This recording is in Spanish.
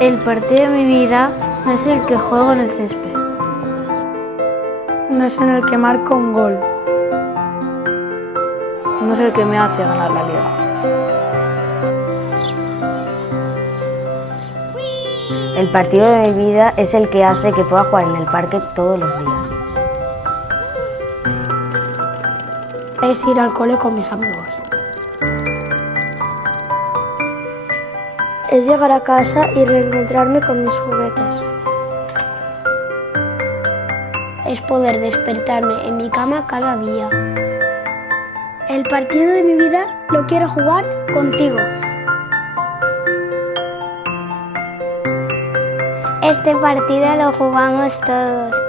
El partido de mi vida no es el que juego en el césped. No es en el que marco un gol. No es el que me hace ganar la liga. El partido de mi vida es el que hace que pueda jugar en el parque todos los días. Es ir al cole con mis amigos. Es llegar a casa y reencontrarme con mis juguetes. Es poder despertarme en mi cama cada día. El partido de mi vida lo quiero jugar contigo. Este partido lo jugamos todos.